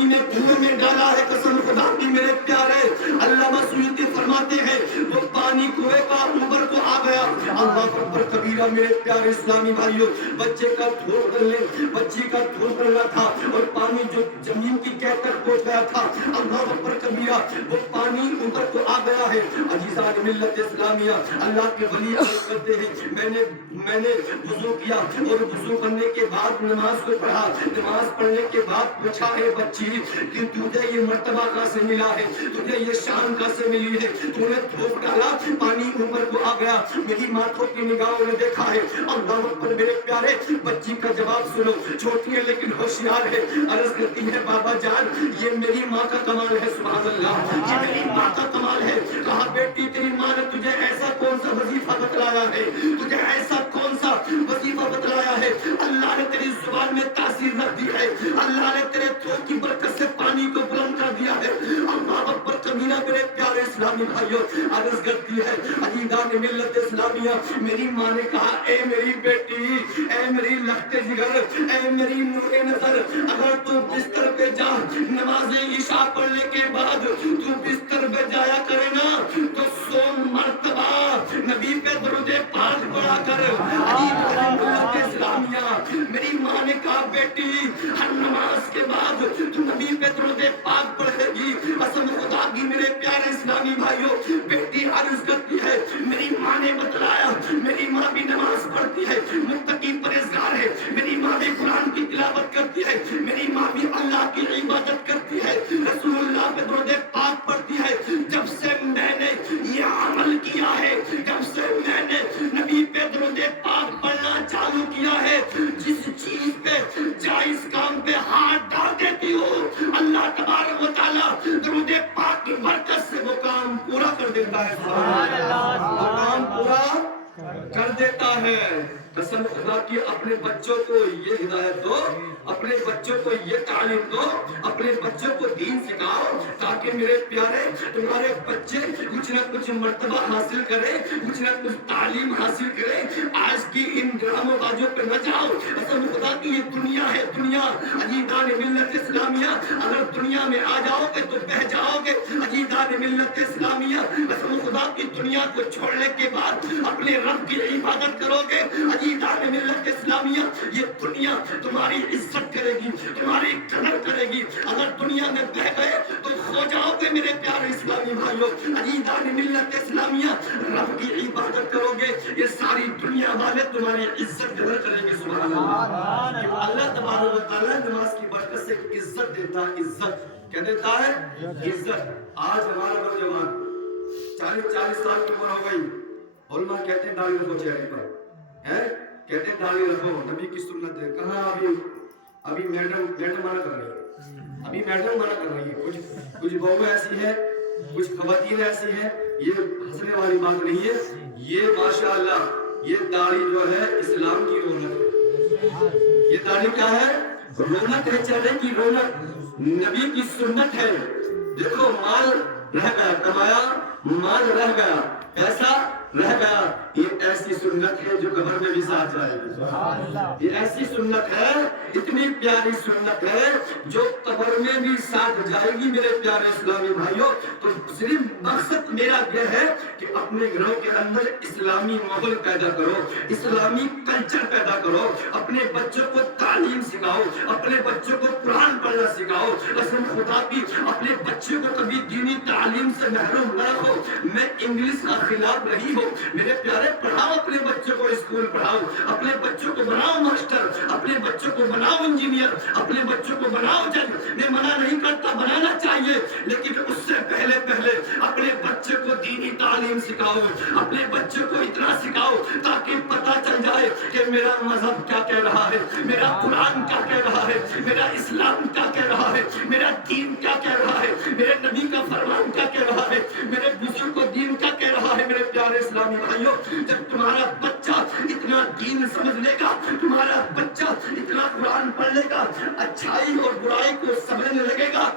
پانی میں کنویں میں ڈالا ہے، قسم خدا کی میرے پیارے علامہ سیوطی فرماتے ہیں وہ پانی کنویں کا اوپر کو آ گیا، اللہ اکبر کبیرہ میرے پیارے اسلامی بھائیوں، بچے کا دھول کرنے بچی کا دھول کرنا تھا اور پانی جو زمین کی کہہ تک پہنچ گیا تھا، اللہ اکبر کبیرہ وہ پانی اوپر کو آ گیا ہے۔ عزیزان ملت اسلامیہ، اللہ کے ولی عرض کرتے ہیں میں نے وضو کیا اور وضو کرنے کے بعد نماز کو پڑھا، نماز پڑھنے کے بعد پوچھا ہے بچی کہ تجھے یہ مرتبہ کہاں سے ملا ہے، تجھے یہ شان کہاں سے ملی ہے، تو نے تھوک ڈالا پانی اوپر کو آ گیا، میری ماتھوں کی نگاہوں نے دیکھا ہے۔ اللہ اکبر میرے پیارے، بچی کا جواب سنو، چھوٹی ہے لیکن ہوشیار ہے، عرض کرتی ہے بابا جان یہ میری ماں کا کمال ہے، سبحان اللہ، یہ میری ماں کا کمال ہے۔ کہا بیٹی تیری ماں نے تجھے ایسا کون سا وظیفہ بتلایا ہے، تجھے ایسا کون سا وظیفہ بتلایا ہے، اللہ نے تیری زبان میں تاثیر رکھ دی ہے، اللہ نے تیرے تھوک کی برکت سے پانی کو بلند کر دیا ہے۔ اللہ اکبر کبیرہ میرے پیارے اسلامی بھائیوں، عرض کرتی ہے عزیزان ملت اسلامیہ، میری ماں نے کہا اے میری بیٹی، اے میری لخت جگر، اے میری نور نظر، اگر تو بستر پہ جا نماز عشاء پڑھنے کے بعد تو بستر پہ جایا کرے نا تو 100 مرتبہ نبی پہ درود پاک پڑھا کر۔ ملت اسلامیہ، میری ماں نے کہا بیٹی ہر نماز کے بعد تو نبی پہ درود پاک پڑھے گی، قسم خدا کی میرے پیارے اسلامی بھائیوں، بیٹی عرض کرتی ہے میری ماں نے بتلایا، میری ماں بھی نماز پڑھتی ہے، متقی پرہیزگار ہے، میری ماں بھی قرآن کی تلاوت کرتی ہے، میری ماں بھی اللہ کی عبادت کرتی ہے، رسول اللہ پہ درود پاک پڑھتی ہے۔ جب سے میں نے یہ عمل کیا ہے، جب سے میں نے نبی پہ درود پاک پڑھنا چالو کیا ہے، جس چیز پہ جائز کام پہ ہاتھ ڈال دیتی ہوں، اللہ تبارک و تعالیٰ درود پاک کی برکت سے وہ کام پورا کر دیتا ہے، وہ کام پورا کر دیتا ہے۔ قسم خدا کی اپنے بچوں کو یہ ہدایت دو، اپنے بچوں کو یہ تعلیم دو، اپنے بچوں کو دین سکھاؤ تاکہ میرے پیارے تمہارے بچے کچھ نہ کچھ مرتبہ حاصل کریں، کچھ نہ کچھ تعلیم حاصل کریں، آج کی ان ڈراموں بازوں پہ نہ جاؤ۔ قسم خدا کی یہ دنیا ہے، دنیا عزیزان ملت اسلامیہ، اگر دنیا میں آ جاؤ گے تو بہ جاؤ گے عزیزان ملت اسلامیہ۔ قسم خدا کی دنیا کو چھوڑنے کے بعد اپنے رب کی عبادت کرو گے عزیزان ملت اسلامیہ، یہ دنیا تمہاری عزت کرے گی، تمہاری قدر کرے گی۔ اگر دنیا میں بہ گئے تو کھو جاؤ گے میرے پیارے اسلامی بھائیوں، عزیزان ملت اسلامیہ، رب کی عبادت کرو گے یہ ساری دنیا والے تمہاری عزت قدر کریں گے، سبحان اللہ۔ اللہ تبارک و تعالیٰ نماز کی برکت سے عزت دیتا ہے، عزت کیا دیتا ہے؟ عزت۔ آج ہمارا نوجوان 40 سال کی عمر ہو گئی، علماء کہتے ہیں داڑھی رکھو چہرے پر، کہتے ہیں داڑھی رکھو، نبی کی سنت ہے۔ کہاں ابھی میڈم منع کر رہی ہے، ابھی میڈم منع کر رہی ہے، کچھ بہو ایسی ہے، کچھ خواتین ایسی ہے، یہ ہنسنے والی بات نہیں ہے، یہ ماشاءاللہ یہ داڑھی جو ہے اسلام کی رونق ہے، یہ داڑھی کیا ہے؟ رونق ہے، چہرے کی رونق، نبی کی سنت ہے۔ دیکھو مال رہ گیا، کمایا مال رہ گیا، پیسہ رہ گیا، یہ ایسی سنت ہے جو قبر میں بھی ساتھ جائے گی، یہ ایسی سنت ہے، اتنی پیاری سنت ہے جو قبر میں بھی ساتھ جائے گی میرے پیارے اسلامی بھائیوں۔ تو صرف مقصد میرا یہ ہے کہ اپنے گھروں کے اندر اسلامی ماحول پیدا کرو، اسلامی کلچر پیدا کرو، اپنے بچوں کو تعلیم سکھاؤ، اپنے بچوں کو قرآن پڑھنا سکھاؤ۔ قسم خدا کی اپنے بچوں کو کبھی دینی تعلیم سے محروم نہ رکھو۔ میں انگلش کا خلاف نہیں ہوں میرے پیارے، پڑھاؤ اپنے بچوں کو، اسکول پڑھاؤ، اپنے بچوں کو بناؤ ماسٹر، اپنے بچوں کو بناؤ انجینئر، اپنے بچوں کو بناؤ جج۔ میں منع نہیں کرتا، بنانا چاہیے، لیکن اس سے پہلے اپنے بچے کو دینی تعلیم سکھاؤ، اپنے بچوں کو اتنا سکھاؤ تاکہ پتہ چل جائے کہ میرا مذہب کیا کہہ رہا ہے، میرا قرآن کیا کہہ رہا ہے، میرا اسلام کیا کہہ رہا ہے، میرا دین کیا کہہ رہا ہے، میرے نبی کا فرمان کیا کہہ رہا ہے، میرے بزرگ کو دین کیا کہہ رہا ہے۔ میرے پیارے اسلامی بھائیوں، جب تمہارا بچہ اتنا دین سمجھ لے گا، تمہارا بچہ اتنا قرآن پڑھ لے گا، اچھائی اور برائی کو سمجھنے لگے گا،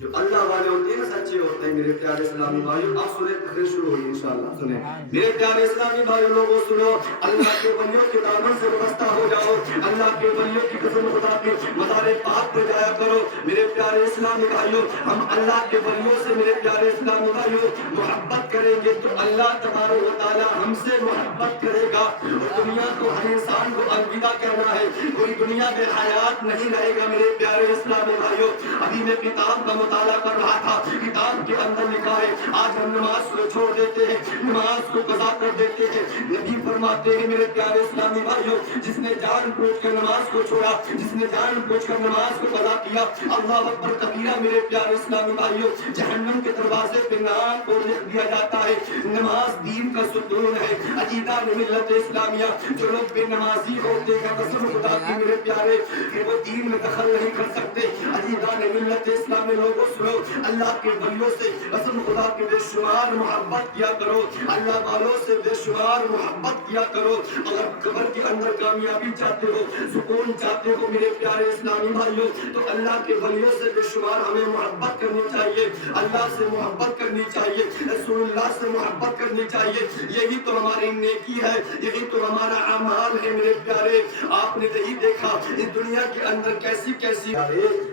جو اللہ والے ہوتے ہیں سچے ہوتے ہیں میرے پیارے اسلامی بھائیوں. آپ سنیں تقریر شروع ہوئی انشاءاللہ. سنیں میرے پیارے اسلامی بھائیوں لوگوں سنو. اللہ کے ولیوں کے دامن سے وابستہ ہو جاؤ. اللہ کے ولیوں کی قسم خدا کے مزار پاک پہ جایا کرو. میرے پیارے اسلامی بھائیوں ہم اللہ کے ولیوں سے میرے پیارے اسلامی بھائیوں محبت کریں گے تو اللہ تبارک و تعالی ہم سے محبت کرے گا. اور دنیا کو ہر انسان کو الوداع کہنا ہے. کوئی دنیا میں حیات نہیں رہے گا میرے پیارے اسلامی بھائیوں. ابھی میں کتاب کا مطالعہ کر رہا تھا. کتاب کے اندر لکھا ہے آج ہم نماز کو چھوڑ دیتے ہیں, نماز کو قضا کر دیتے ہیں. نبی فرماتے ہیں میرے پیارے اسلامی بھائیوں جس نے جان بوجھ کر نماز کو چھوڑا, جس نے جان بوجھ کر نماز کو قضا کیا, اللہ اکبر کبیرہ میرے پیارے اسلامی بھائیوں جہنم کے دروازے پہ نام کو لکھ دیا جاتا ہے. نماز دین کا ستون ہے. عقیدہ ملت اسلامیہ جو لوگ بے نمازی ہوتے ہیں قسم خدا کی میرے پیارے کہ وہ دین میں دخل نہیں کر سکتے. عقیدہ ملت اسلامی لوگوں سنو اللہ کے بندوں سے قسم خدا کی بے شمار محبت کیا کرو. اللہ والوں سے بے شمار محبت کیا کرو. اگر قبر کے اندر کامیابی چاہتے ہو, سکون چاہتے ہو میرے پیارے اسلامی بھائیوں تو اللہ کے ولیوں سے بے شمار ہمیں محبت کرنی چاہیے. اللہ سے محبت کرنی چاہیے, رسول اللہ سے محبت کرنی چاہیے. یہی تو ہماری نیکی ہے, یہی تو ہمارا اعمال ہے میرے پیارے. آپ نے نہیں دیکھا اس دنیا کے اندر کیسی کیسی,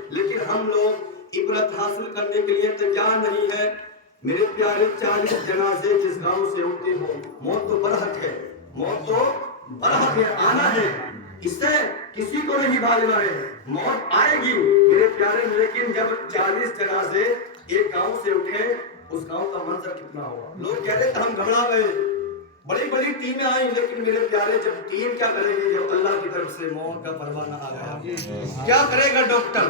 لیکن ہم لوگ عبرت حاصل کرنے کے لیے تیار نہیں ہے. میرے پیارے 40 جنازے جس گاؤں سے ہوتے ہو, موت تو برحق ہے, موت تو برحق ہے, آنا ہے. اس سے کسی کو نہیں بھاگنا ہے, موت آئے گی میرے پیارے. لیکن جب 40 جنازے ایک گاؤں سے اٹھے اس گاؤں کا منظر کتنا ہوا. لوگ کہتے تھے ہم گھبرا گئے, بڑی بڑی ٹیمیں آئیں, لیکن میرے پیارے جب ٹیم کیا کرے گی جب اللہ کی طرف سے موت کا پروانہ آ گیا. کیا کرے گا ڈاکٹر,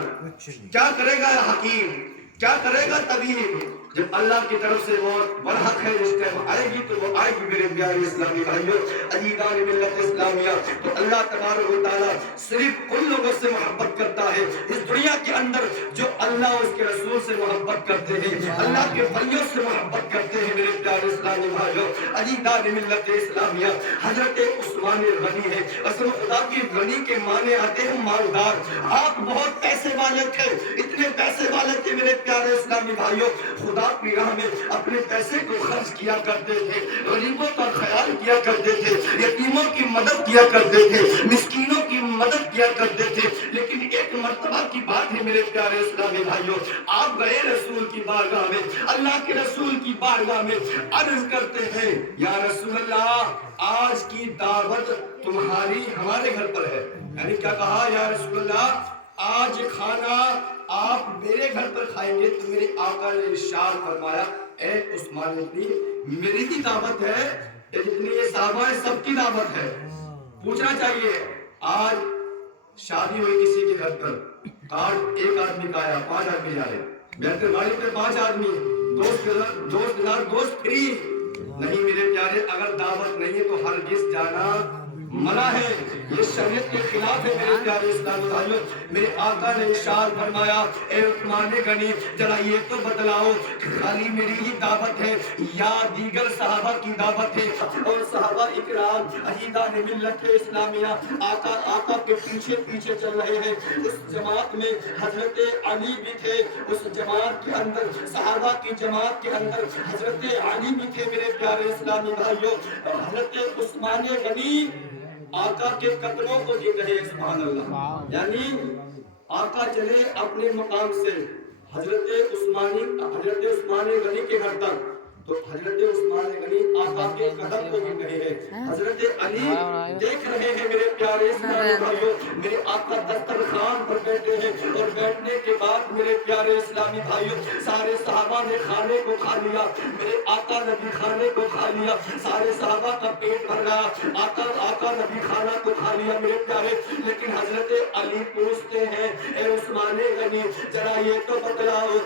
کیا کرے گا حکیم, کیا کرے گا طبیب. جب اللہ کی طرف سے موت برحق ہے اس ٹائم آئے گی تو وہ آئے گی میرے پیارے اسلامی بھائیوں. عزیزان ملت اسلامیہ تو اللہ تبارک و تعالیٰ صرف ان لوگوں سے محبت کرتا ہے اس دنیا کے اندر جو اللہ اور اس کے رسول سے محبت کرتے ہیں, اللہ کے ولیوں سے محبت کرتے ہیں میرے پیارے اسلامی بھائیوں. عزیزان ملت اسلامیہ حضرت عثمان غنی ہے. قسم خدا کی غنی کے معنی آتے ہیں مالدار. آپ بہت پیسے والے تھے, اتنے پیسے والے تھے میرے پیارے اسلامی بھائیوں خدا کی راہ میں اپنے پیسے کو خرچ کیا کرتے تھے, غریبوں کا خیال کیا کرتے تھے, یتیموں کی مدد کیا کرتے تھے, مسکینوں کی مدد کیا کرتے تھے. لیکن ایک مرتبہ کی بات ہے میرے پیارے اسلامی بھائیوں, آپ گئے رسول کی بارگاہ میں, اللہ کے رسول کی بارگاہ میں عرض کرتے ہیں یا رسول اللہ آج کی دعوت تمہاری ہمارے گھر پر ہے. یعنی کیا کہا یا رسول اللہ آج کھانا آپ میرے گھر پر کھائیں گے. تو میرے آقا نے ارشاد فرمایا اے عثمان غنی میری ہی دعوت ہے, جتنی یہ صحابہ ہے سب کی دعوت ہے. پوچھنا چاہیے آج شادی ہوئی کسی کے گھر پر, کارڈ ایک آدمی کا آیا 5 آدمی جا رہے, بیت الوالی پہ 5 آدمی, دوست فری نہیں میرے پیارے. اگر دعوت نہیں ہے تو ہرگز جانا منع ہے, یہ شریعت کے خلاف ہے میرے پیارے اسلامی بھائیوں. میرے آقا نے ارشاد فرمایا اے عثمان غنی ذرا یہ تو بتلاؤ کہ خالی میری ہی دعوت ہے یا دیگر صحابہ کی دعوت ہے. اور صحابہ اکرام عزیزان ملت اسلامیہ آقا کے پیچھے پیچھے چل رہے ہیں. اس جماعت میں حضرت علی بھی تھے, اس جماعت کے اندر صحابہ کی جماعت کے اندر حضرت علی بھی تھے میرے پیارے اسلامی بھائیوں. حضرت عثمان غنی آقا کے قدموں کو دیکھ رہے ہیں, سبحان اللہ. یعنی آقا چلے اپنے مقام سے حضرت عثمان غنی کے گھر تک, تو حضرت عثمان غنی آقا کے قدم کو دیکھ رہے ہیں. حضرت علی دیکھ رہے ہیں میرے پیارے اسلامی بھائیوں. میرے آقا دسترخوان پر بیٹھے ہیں اور بیٹھنے کے بعد میرے پیارے اسلامی بھائیوں سارے صحابہ نے کھانے کو کھا لیا, میرے آقا نے بھی کھانے کو کھا لیا, سارے صحابہ کا پیٹ بھر گیا, آقا نے بھی کھانا کو کھا لیا میرے پیارے. لیکن حضرت علی پوچھتے ہیں اے عثمان غنی ذرا یہ تو بتلاؤ